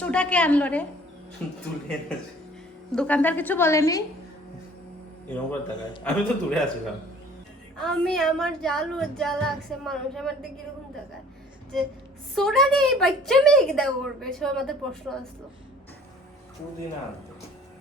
Soda কে আনলো রে? তুলে এনেছে। দোকানদার কিছু বলেনি? এরকম করে তাকায়, আমি তো দূরে আছিলাম। আমি আমার যা লাগছে মানুষ আমার দিকে কিরকম তাকায় যে সোডা দিয়ে এই বাচ্চা মেয়েকে দেওয়া করবে, সবার মাথায় প্রশ্ন আসলো। পুদিনা আনতে।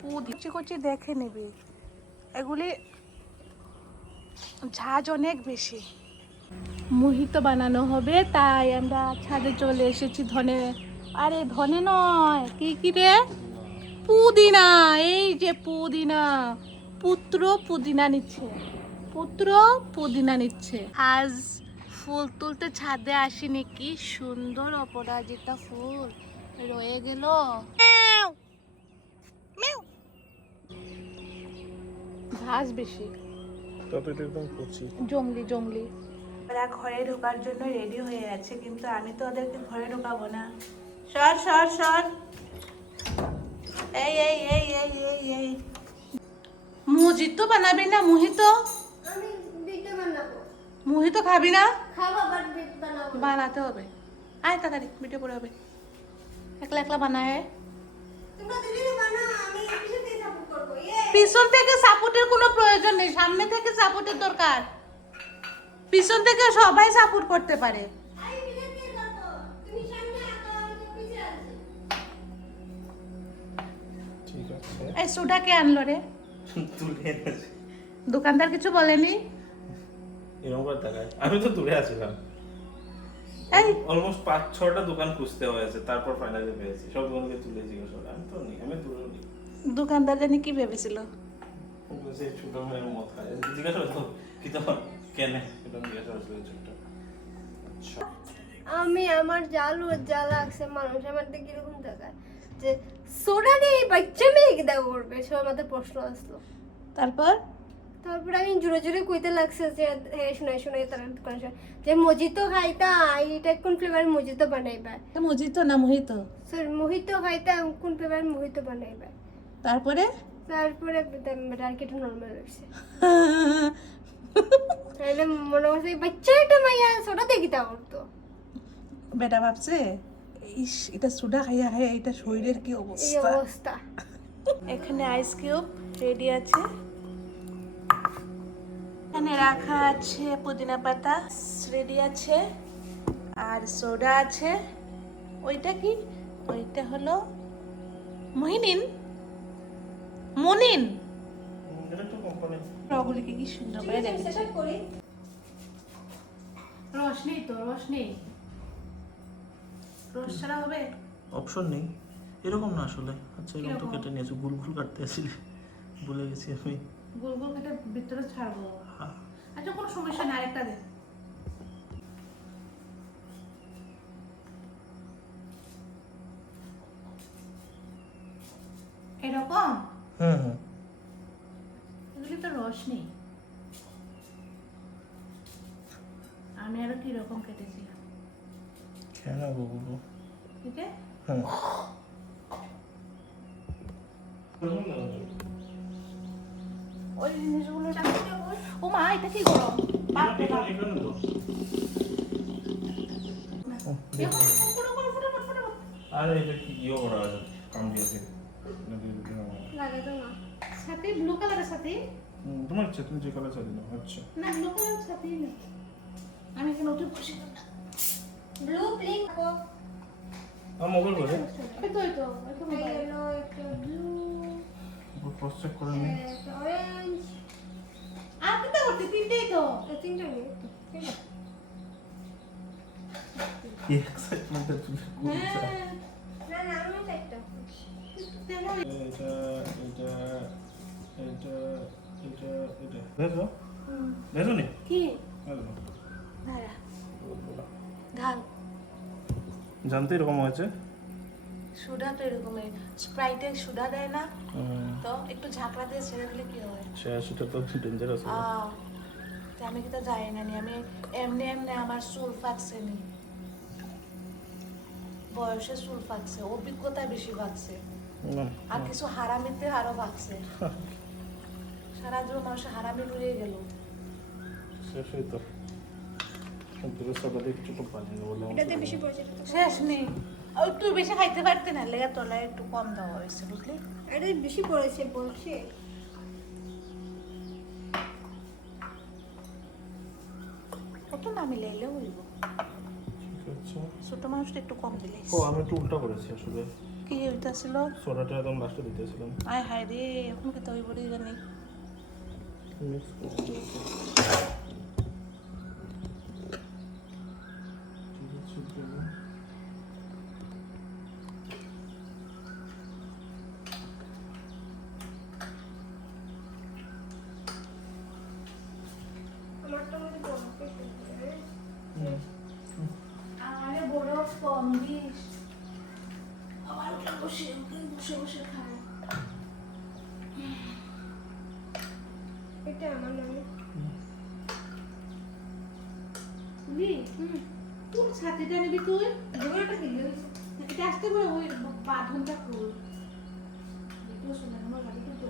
কুচি কুচি দেখে নেবে, এগুলি ঝাঁজ অনেক বেশি। মোহিতো বানানো হবে, তাই আমরা ছাদে চলে এসেছি। ধনে, আরে ধনে নয়, কি কি রে, পুদিনা। এই যে পুদিনা, পুত্র পুদিনা নিচ্ছে, পুত্র পুদিনা নিচ্ছে। আজ ফুল তুলতে ছাদে আসিনি, কি সুন্দর অপরাজিতা ফুল রয়ে গেল। ঘাস বেশি, তত এটা একদম কচি। জঙ্গলি জঙ্গলি। ওরা ঘরে ঢোকার জন্য রেডি হয়ে আছে, কিন্তু আমি তো ওদেরকে ঘরে ঢোকাবো না। সর সর সর, এই এই এই এই এই এই। মুজিতো বানাবি না? মুহিতো, আমি বিট বানাবো। মুহিতো খাবি না? খাবো বাট বিট বানাবো। বানাতে হবে, আয় তাড়াতাড়ি, ভিডিও করে হবে। একলা একলা বানায়। তোমরা দুজনে বানাও, আমি পিছন থেকে সাপোর্ট করব। পিছন থেকে সাপোর্টের কোনো প্রয়োজন নেই, সামনে থেকে সাপোর্টের দরকার। পিছন থেকে সবাই সাপোর্ট করতে পারে। আমি পিছন থেকে যাব, তুমি সামনে আসো, আমি পিছে আছি। ঠিক আছে। এই সোডা কে আনলো রে? তুলে এনেছে। দোকানদার কিছু বলেনি? এরকম করে তাকায়, আমি তো দূরে আছিলাম। এই অলমোস্ট 5-6টা দোকান খুঁজতে হয়েছে, তারপর ফাইনালি পেয়েছি। সব দোকানকে তুলে জিজ্ঞেস করে, আমি তো নেই, আমি দূরে নেই। দোকানদার জানি কি ভেবেছিল। সে ছোট মেয়ের মত খায়, জিজ্ঞাসা করতো কি তোমার কেন, এটা জিজ্ঞাসা করছিল ছোট্ট। আচ্ছা, আমি আমার যা লাগছে মানুষ আমার দিকে কিরকম তাকায় যে সোডা দিয়ে এই বাচ্চা মেয়েকে দেওয়া করবে, সবার মাথায় প্রশ্ন আসলো। তারপর তারপরে আমি জোরে জোরে কইতে লাগছে যে হ্যাঁ শোনাই তার দোকানে যে মজিতো খাইতা, এটা কোন ফ্লেভার মজিতো বানাইবা, মজিতো না মোহিতো? সরি মোহিতো খাইতা, কোন ফ্লেভার মোহিতো বানাইবা। তারপরে তারপরে আর কি নর্মাল হয়েছে। তাহলে মনে হচ্ছে এই বাচ্চা একটা মাইয়া সোডা দিয়ে কিতা করতো। বেটা ভাবছে ইস, এটা সোডা খাইয়া খাইয়া এটা শরীরের কি এই অবস্থা। অবস্থা। এখানে আইস কিউব রেডি আছে, এখানে রাখা আছে পুদিনা পাতা রেডি আছে, আর সোডা আছে। ওইটা কি? ওইটা হলো মহিনিন, মনিন। এটা তো কোম্পানি। রগুলিকে কি সুন্দর করে রেখেছে। সেটা করি। রস নেই তো, রস নেই, রস ছাড়া হবে? অপশন নেই, এরকম না আসলে। আচ্ছা এরকম তো কিরকম? কেটে নিয়েছো, গুল গুল কাটতে আসলে ভুলে গেছি আমি। গোল গোল কেটে ভিতরে ছাড়বো। হ্যাঁ। আচ্ছা কোনো সমস্যা না, আরেকটা দে। এরকম? হুম হুম। এগুলি তো রস নেই, আমি আরো কি রকম কেটেছিলাম। কেন বলবো? ঠিক আছে, হুম। ওই জিনিসগুলো ও মা, এটা কি গরম, বাপরে বাপ। আরে এটা কি ইয়ে করা আছে, কাম দিয়েছে। লাগে তো না। সাথে ব্লু কালারের সাথে তোমার ইচ্ছা, তুমি যে কালার চাই দাও। আচ্ছা না, ব্লু কালারের সাথেই না, আমি এখানে উঠে বসে না। ব্লু পিঙ্ক আমার মোবাইল করে ওই তো ওই তো ওই তো মোবাইল। ইয়েলো, একটা ব্লু, ক্রস চেক করে নি। একটা অরেঞ্জ। আর কি করতে, তিনটেই তো। এই তিনটা নিয়ে কি এক্সাইটমেন্ট তুমি করছো। হ্যাঁ, না না আমি একটা কেন? এটা এটা এটা এটা এটা দেখো, দেখো নি। কি দেখো। দাঁড়া, ঢাল। জানতে এরকম হয়েছে। সোডা তো এরকমই, স্প্রাইটে সোডা দেয় না তো, একটু ঝাঁকড়া দিয়ে ছেড়ে দিলে কি হয়? সেটা তো ডেঞ্জারাস। তো আমি কি তো যাই না নি, আমি এমনি এমনি আমার চুল ফাঁকছে নি, বয়সে চুল ফাঁকছে, অভিজ্ঞতা বেশি ফাঁকছে, আর কিছু হারামিতে আরো ফাঁকছে। সারা জীবন মানুষের হারামি রয়ে গেল। শেষই তো। কিন্তু সবাই একটু খুব পানি বললাম। এটাতে বেশি পড়ছে, এটা তো শেষ নেই, একটু বেশি খাইতে পারতে না, লেগে তলায় একটু কম দেওয়া হয়েছে, বুঝলি? এটা বেশি পড়েছে বলছে। কত না মিলাইলে হইব, ঠিক আছে। ছোট মানুষটা একটু কম দিলে। ও আমি একটু উল্টা করেছি আসলে, কি হইতাছিল? সোডাটা একদম লাস্টে দিতেছিলাম। আয় হায় রে, এখন কি তৈরি বড়ি জানি। মিক্স করতে আমারটা মধ্যে বরফ আমারে বড় কম দিস, আবার ওটা বসে বসে বসে খায়। এটা আমার নামে। তুই তোর ছাতিটা নিবি তুই? জোড়াটা দিলে হয়েছে। এটা আসতে করে ওই বাঁধনটা খুল। দেখো শোনা আমার গাড়িটা তো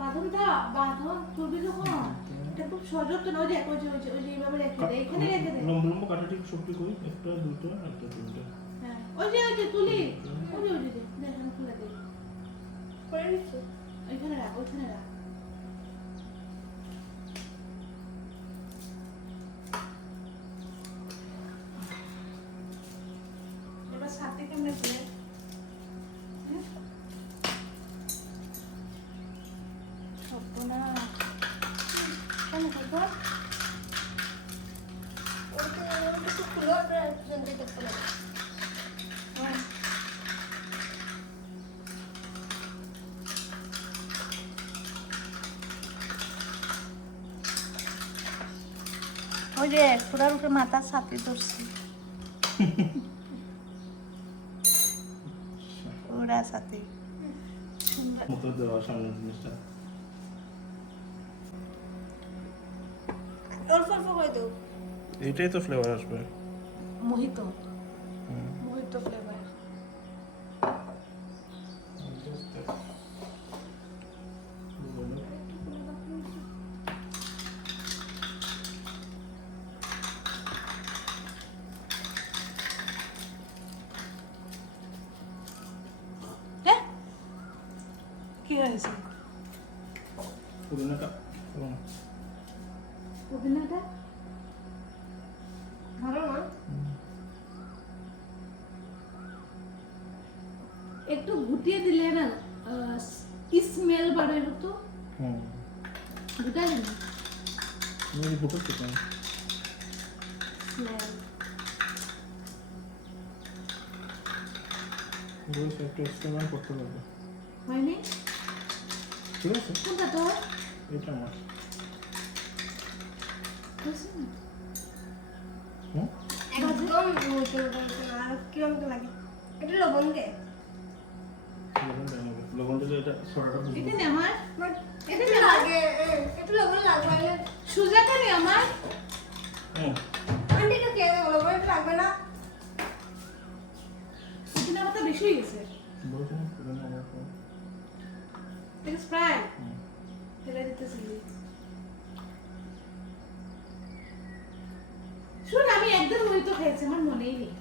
বাঁধনটা বাঁধন খুলবি যখন এটা খুব সহজ তো নয়। দেখ ওই যে এইভাবে রেখে দে, এখানে রেখে দে। লম্বা কাটা ঠিক শক্তি কই, একটা দুটো একটা তিনটে। হ্যাঁ ওই যে তুলি, ওই যে দেখেন খুলে দে, করে নিচ্ছ? ওইখানে রাখ, ওইখানে রাখ। এবার সাথে কেমনে খুলে? না কেন করবো? ওটা তো খুলো, ওটা যেতে খুলো। ওই যে পুরার উপরে মাথার ছাতি ধরছি, ওরা ছাতি সুন্দর। মতো দেওয়া সামনের জিনিসটা অল্প অল্প করে দেবো। এইটাই তো ফ্লেভার আসবে। মোহিত মোহিত ফ্লেভার। কি হয়েছে? পুদিনাটা পুদিনাটা ভালো না? একটু ঘুটিয়ে দিলে না স্মেল বাড়াই হতো। ঘুটালি না আমি বুটো চিকেন স্মেল। রোজ একটু এক্সপেরিমেন্ট করতে পারবে। হয়নি? ঠিক আছে, কোনটা তোর? এটা আমার। হয়েছে না? একদম মুখে ওঠে না। আর কিরম তো লাগে? এটা লবণ দে। লবণ দিলে এটা সোডাটা বুঝবে। এটা নে আমার, বাট এটা একটু নে লাগে, একটু লবণ লাগবে। সুজাটা নে আমার। আন্টি তো খেয়ে দেবো, লবণ একটু লাগবে না? পুদিনা পাতা বেশি হয়ে গেছে। বলছো না পুদিনা আমার তো। এটা স্প্রাইট ফেলে দিতেছিলি। শুন, আমি একদম মোহিত খেয়েছি, আমার মনেই নেই।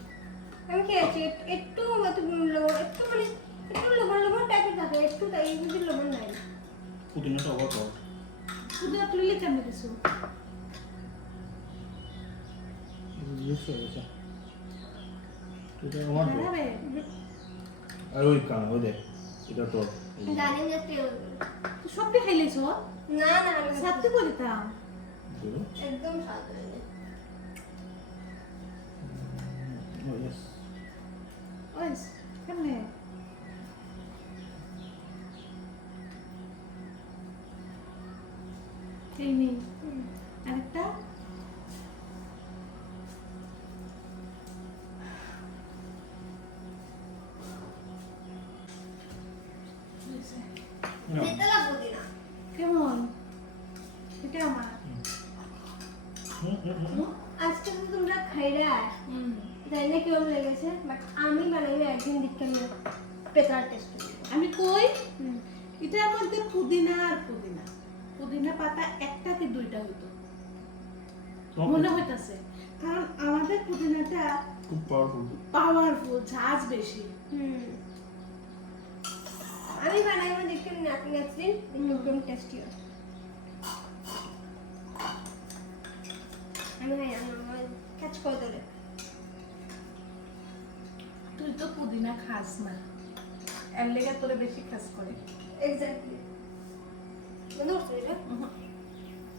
আমি খেয়েছি একটু লবণ, একটু মানে একটু লবণ লবণ টাইপের থাকে, একটু তাই কিন্তু লবণ নাই। পুদিনাটা অবাক হয়। পুদিনা তুললে কেমন কিছু? মিক্স হয়ে গেছে। এটা আমার তো। খারাপ আর ওই কানা ওই দেখ, এটা তো জানি না তেল। তুই সবটি খাইলিস? না না আমি সাথে করে দিতাম। দেবো। একদম স্বাদ হয়নি। ইয়েস। ওই কেমনে? এই নেই আরেকটা। যেতে লাগবো দিনা। কেমন? এটা আমার। আজকে তো তোমরা খাইরা জানি না কিরকম লেগেছে, বাট আমি বানাইলে একদিন দেখতে আমি পেতার টেস্ট করবো। আমি কই এটার মধ্যে পুদিনা আর পুদিনা, পুদিনা পাতা একটা কি দুইটা হইতো মনে হইতাছে, কারণ আমাদের পুদিনাটা খুব পাওয়ারফুল। পাওয়ারফুল, ঝাঁজ বেশি। আমি বানাই মানে একটু ন্যাচারাল একদম টেস্টি হয়। আমি আমার ক্যাচ করে দিলে তুই তো পুদিনা খাস না, এর লেগে তোরে বেশি খাস করে। এক্স্যাক্টলি। মনে হচ্ছে এটা উহুম।